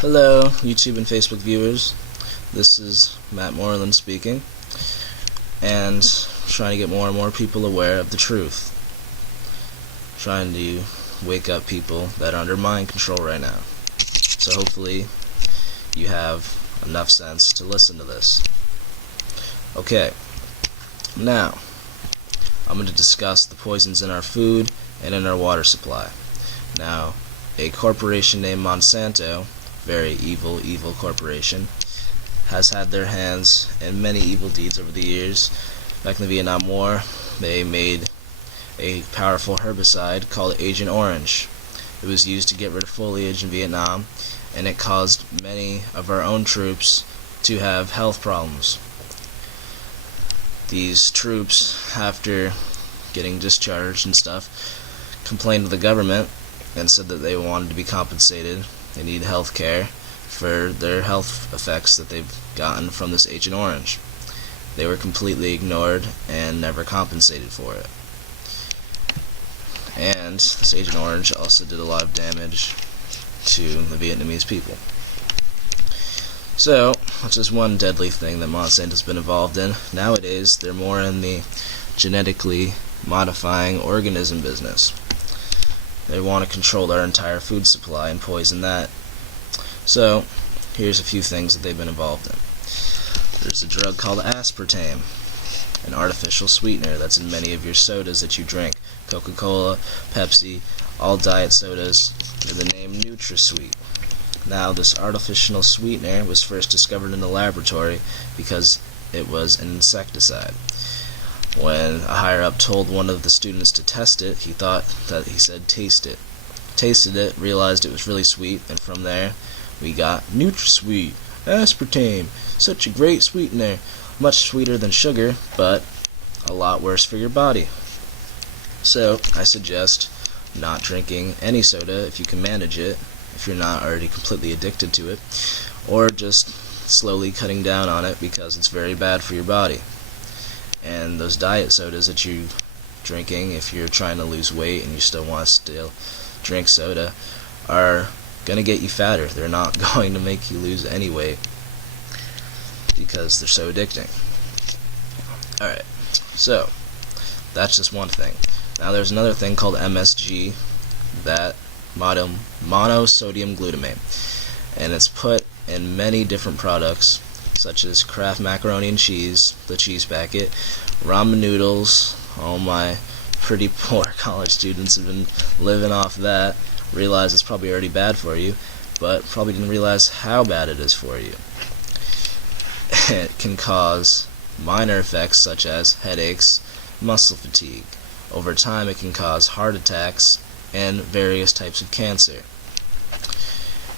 Hello, YouTube and Facebook viewers. This is Matt Moreland speaking, and trying to get more and more people aware of the truth. Trying to wake up people that are under mind control right now. So hopefully you have enough sense to listen to this. Okay, now I'm going to discuss the poisons in our food and in our water supply. Now, a corporation named Monsanto, very evil corporation, has had their hands in many evil deeds over the years. Back in the Vietnam War, they made a powerful herbicide called Agent Orange. It was used to get rid of foliage in Vietnam, and it caused many of our own troops to have health problems. These troops, after getting discharged and stuff, complained to the government and said that they wanted to be compensated. They need health care for their health effects that they've gotten from this Agent Orange. They were completely ignored and never compensated for it. And this Agent Orange also did a lot of damage to the Vietnamese people. So, that's just one deadly thing that Monsanto's been involved in. Nowadays, they're more in the genetically modifying organism business. They want to control our entire food supply and poison that. So, here's a few things that they've been involved in. There's a drug called aspartame, an artificial sweetener that's in many of your sodas that you drink. Coca-Cola, Pepsi, all diet sodas, under the name NutraSweet. Now, this artificial sweetener was first discovered in the laboratory because it was an insecticide. When a higher-up told one of the students to test it, he said, taste it. Tasted it, realized it was really sweet, and from there, we got NutraSweet, aspartame, such a great sweetener, much sweeter than sugar, but a lot worse for your body. So, I suggest not drinking any soda if you can manage it, if you're not already completely addicted to it, or just slowly cutting down on it because it's very bad for your body. And those diet sodas that you're drinking, if you're trying to lose weight and you still want to still drink soda, are going to get you fatter. They're not going to make you lose any weight because they're so addicting. Alright, so that's just one thing. Now there's another thing called MSG, that monosodium glutamate, and it's put in many different products such as Kraft macaroni and cheese, the cheese packet, ramen noodles. All my pretty poor college students have been living off that. Realize it's probably already bad for you, but probably didn't realize how bad it is for you. It can cause minor effects such as headaches, muscle fatigue. Over time it can cause heart attacks and various types of cancer.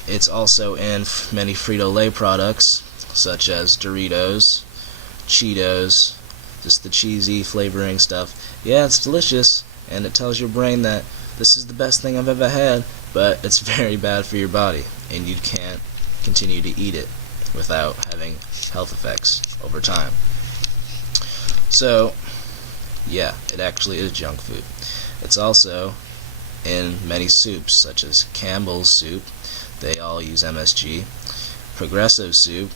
It's also in many Frito-Lay products such as Doritos, Cheetos, just the cheesy flavoring stuff. Yeah, it's delicious, and it tells your brain that this is the best thing I've ever had, but it's very bad for your body, and you can't continue to eat it without having health effects over time. So, yeah, it actually is junk food. It's also in many soups, such as Campbell's soup. They all use MSG. Progressive soup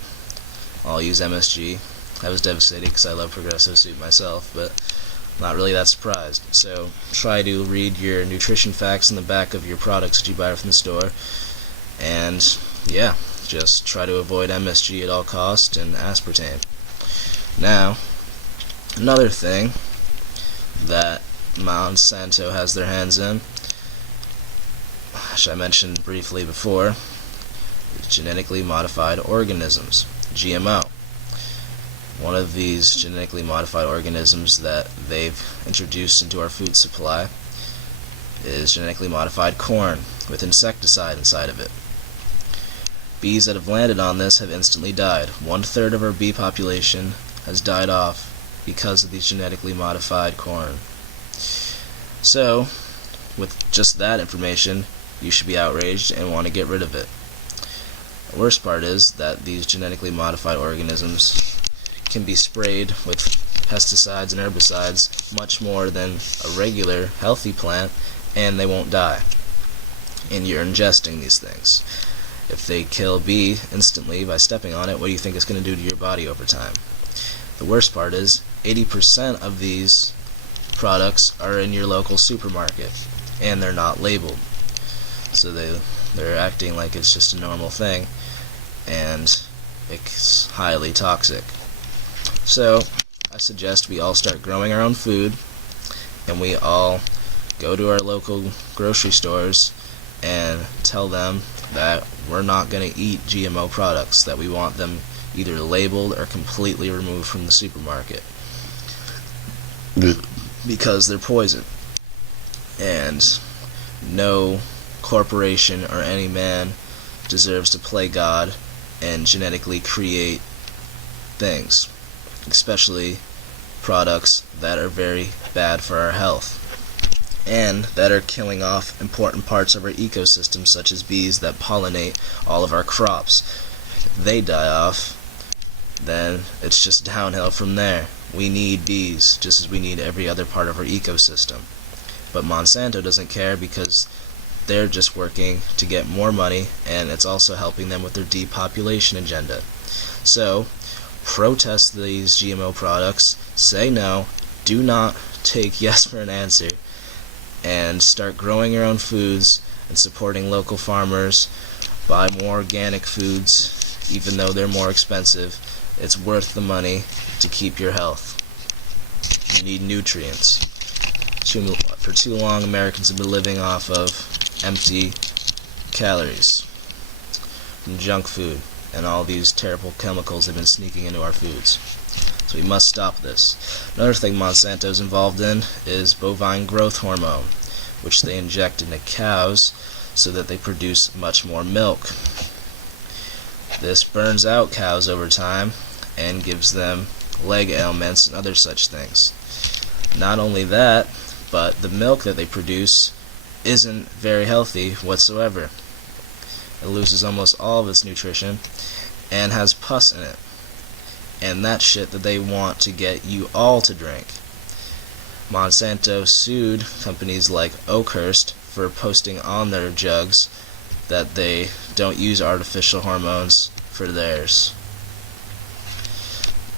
all use MSG. I was devastated because I love Progressive soup myself, but not really that surprised. So try to read your nutrition facts in the back of your products that you buy from the store, and yeah, just try to avoid MSG at all costs and aspartame. Now, another thing that Monsanto has their hands in, which I mentioned briefly before, is genetically modified organisms, GMO. One of these genetically modified organisms that they've introduced into our food supply is genetically modified corn with insecticide inside of it. Bees that have landed on this have instantly died. 1/3 of our bee population has died off because of these genetically modified corn. So, with just that information, you should be outraged and want to get rid of it. The worst part is that these genetically modified organisms can be sprayed with pesticides and herbicides much more than a regular healthy plant, and they won't die. And you're ingesting these things. If they kill B instantly by stepping on it, what do you think it's going to do to your body over time? The worst part is 80% of these products are in your local supermarket, and they're not labeled. So they're acting like it's just a normal thing, and it's highly toxic. So I suggest we all start growing our own food, and we all go to our local grocery stores and tell them that we're not going to eat GMO products, that we want them either labeled or completely removed from the supermarket because they're poison, and no corporation or any man deserves to play God and genetically create things, especially products that are very bad for our health and that are killing off important parts of our ecosystem, such as bees that pollinate all of our crops. If they die off, then it's just downhill from there. We need bees just as we need every other part of our ecosystem. But Monsanto doesn't care because they're just working to get more money, and it's also helping them with their depopulation agenda. So, protest these GMO products, say no, do not take yes for an answer, and start growing your own foods and supporting local farmers. Buy more organic foods, even though they're more expensive. It's worth the money to keep your health. You need nutrients. For too long, Americans have been living off of empty calories from junk food and all these terrible chemicals they've been sneaking into our foods. So we must stop this. Another thing Monsanto's involved in is bovine growth hormone, which they inject into cows so that they produce much more milk. This burns out cows over time and gives them leg ailments and other such things. Not only that, but the milk that they produce isn't very healthy whatsoever. It loses almost all of its nutrition and has pus in it. And that's shit that they want to get you all to drink. Monsanto sued companies like Oakhurst for posting on their jugs that they don't use artificial hormones for theirs,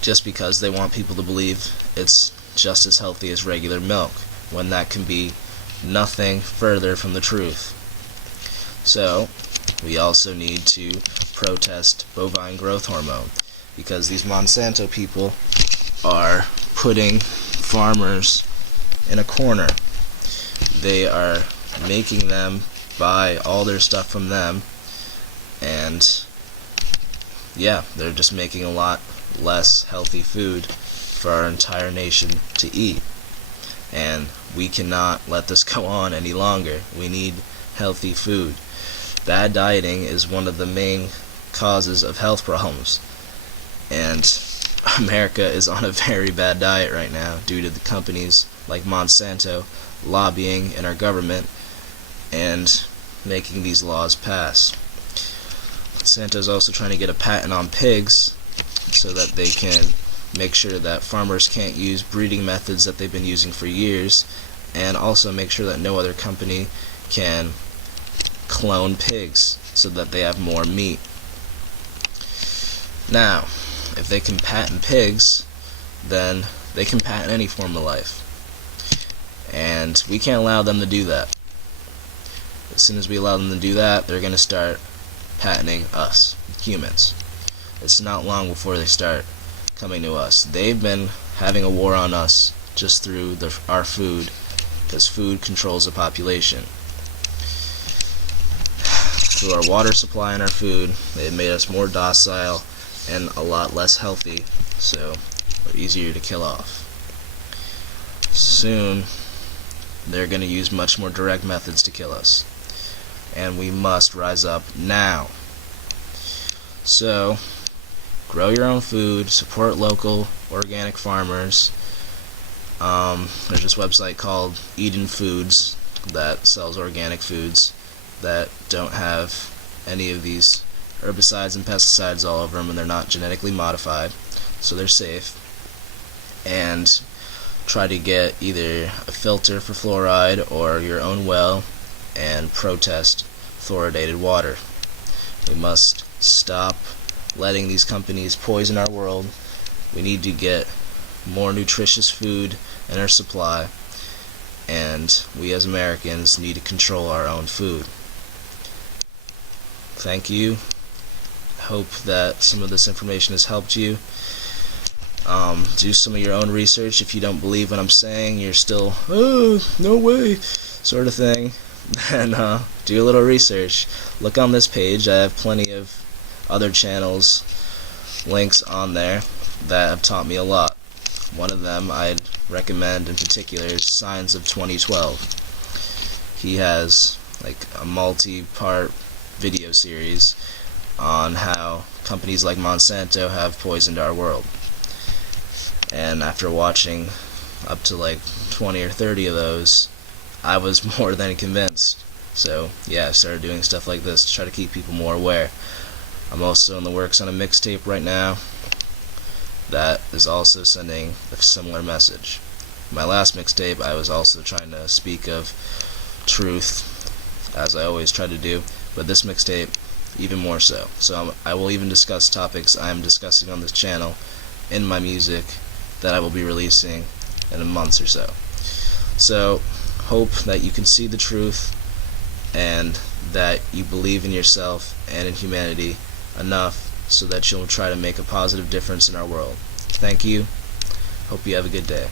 just because they want people to believe it's just as healthy as regular milk, when that can be nothing further from the truth. So, we also need to protest bovine growth hormone, because these Monsanto people are putting farmers in a corner. They are making them buy all their stuff from them, and yeah, they're just making a lot less healthy food for our entire nation to eat. And we cannot let this go on any longer. We need healthy food. Bad dieting is one of the main causes of health problems, and America is on a very bad diet right now due to the companies like Monsanto lobbying in our government and making these laws pass. Monsanto's also trying to get a patent on pigs so that they can make sure that farmers can't use breeding methods that they've been using for years, and also make sure that no other company can clone pigs so that they have more meat. Now, if they can patent pigs, then they can patent any form of life. And we can't allow them to do that. As soon as we allow them to do that, they're going to start patenting us, humans. It's not long before they start coming to us. They've been having a war on us just through our food, because food controls the population. Through our water supply and our food, they've made us more docile and a lot less healthy, so we're easier to kill off. Soon, they're going to use much more direct methods to kill us, and we must rise up now. So, grow your own food, support local organic farmers. There's this website called Eden Foods that sells organic foods that don't have any of these herbicides and pesticides all over them, and they're not genetically modified, so they're safe. And try to get either a filter for fluoride or your own well, and protest fluoridated water. We must stop letting these companies poison our world. We need to get more nutritious food in our supply, and we as Americans need to control our own food. Thank you. Hope that some of this information has helped you. Do some of your own research. If you don't believe what I'm saying, you're still, oh, no way, sort of thing, then do a little research. Look on this page. I have plenty of other channels, links on there that have taught me a lot. One of them I'd recommend in particular is Signs of 2012. He has like a multi-part video series on how companies like Monsanto have poisoned our world. And after watching up to like 20 or 30 of those, I was more than convinced. So yeah, I started doing stuff like this to try to keep people more aware. I'm also in the works on a mixtape right now that is also sending a similar message. My last mixtape, I was also trying to speak of truth, as I always try to do, but this mixtape, even more so. So I will even discuss topics I am discussing on this channel in my music that I will be releasing in a month or so. So, hope that you can see the truth and that you believe in yourself and in humanity enough so that you'll try to make a positive difference in our world. Thank you. Hope you have a good day.